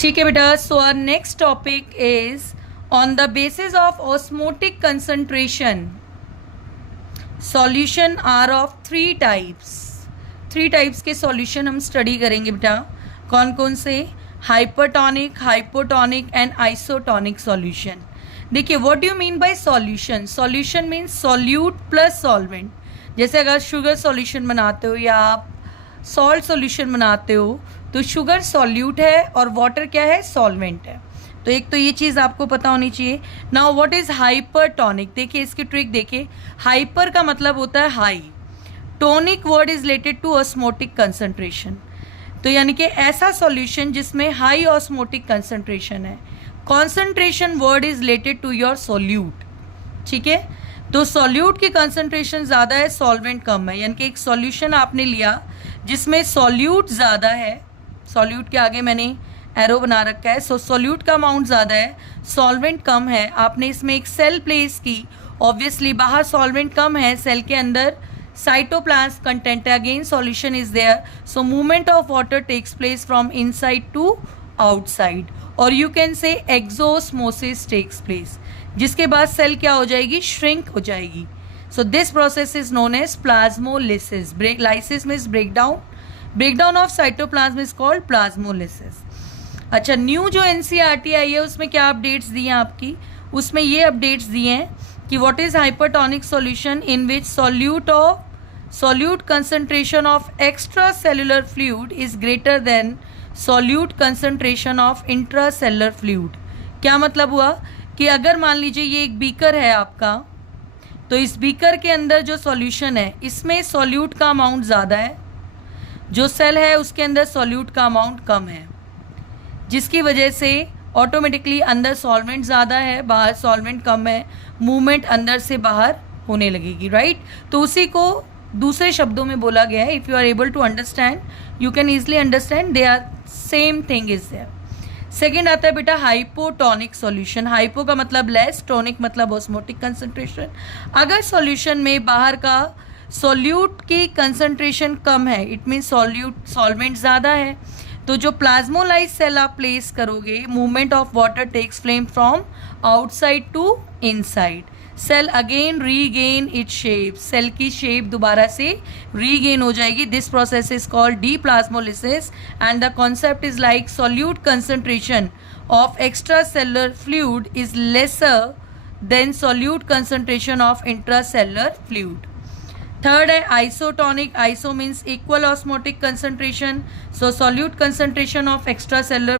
ठीक है बेटा. So our next topic is on the basis of osmotic concentration solution are of three types के solution हम study करेंगे बेटा. कौन कौन से? Hypertonic, hypotonic and isotonic solution. देखिए what do you mean by solution. Solution means solute plus solvent. जैसे अगर शुगर सॉल्यूशन बनाते हो या आप सॉल्ट सॉल्यूशन बनाते हो तो शुगर सॉल्यूट है और वाटर क्या है? सॉल्वेंट है. तो एक तो ये चीज़ आपको पता होनी चाहिए. Now what is hypertonic. देखिए इसकी ट्रिक देखिए. हाइपर का मतलब होता है high. Tonic word is related to osmotic concentration. तो यानी कि ऐसा सॉल्यूशन जिसमें हाई ऑस्मोटिक कंसंट्रेशन है. Concentration word is related to your solute. ठीक है. तो सॉल्यूट की कंसंट्रेशन ज़्यादा है, सॉल्वेंट कम है. यानी कि एक सॉल्यूशन आपने लिया जिसमें सॉल्यूट ज़्यादा है. सॉल्यूट के आगे मैंने एरो बना रखा है. सो सॉल्यूट का अमाउंट ज़्यादा है, सॉल्वेंट कम है. आपने इसमें एक सेल प्लेस की. ऑब्वियसली बाहर सॉल्वेंट कम है, सेल के अंदर साइटोप्लाज्म कंटेंट है. Again solution is there. So movement of water takes place from inside to outside और you can say exosmosis takes place. जिसके बाद सेल क्या हो जाएगी? श्रिंक हो जाएगी. So this process is known as plasmolysis. Lysis means breakdown of cytoplasm is called plasmolysis. अच्छा, new जो एनसीईआरटी आई है उसमें क्या अपडेट्स दी हैं आपकी? उसमें ये अपडेट्स दिए हैं कि what is hypertonic solution in which solute concentration of extracellular fluid is greater than solute concentration of intracellular fluid. क्या मतलब हुआ कि अगर मान लीजिए ये एक बीकर है आपका, तो इस बीकर के अंदर जो सॉल्यूशन है इसमें सॉल्यूट का अमाउंट ज़्यादा है, जो सेल है उसके अंदर सॉल्यूट का अमाउंट कम है, जिसकी वजह से ऑटोमेटिकली अंदर सॉल्वेंट ज़्यादा है, बाहर सॉल्वेंट कम है. मूवमेंट अंदर से बाहर होने लगेगी. राइट. तो उसी को दूसरे शब्दों में बोला गया है. If you are able to understand you can easily understand they are same thing is there. Second आता है बेटा हाइपोटोनिक सॉल्यूशन. हाइपो का मतलब लेस, टोनिक मतलब ऑस्मोटिक कंसंट्रेशन. अगर सॉल्यूशन में बाहर का सॉल्यूट की कंसंट्रेशन कम है, इट मीन सॉल्वेंट ज़्यादा है, तो जो प्लाज्मोलाइज सेल आप प्लेस करोगे, movement of water takes place from outside to inside. Cell again regain its shape. Cell की शेप दोबारा से रीगेन हो जाएगी. This process is called deplasmolysis and the concept is like solute concentration of extracellular fluid is lesser than solute concentration of intracellular fluid. Third है isotonic. Iso means equal osmotic concentration. So solute concentration of extra cellular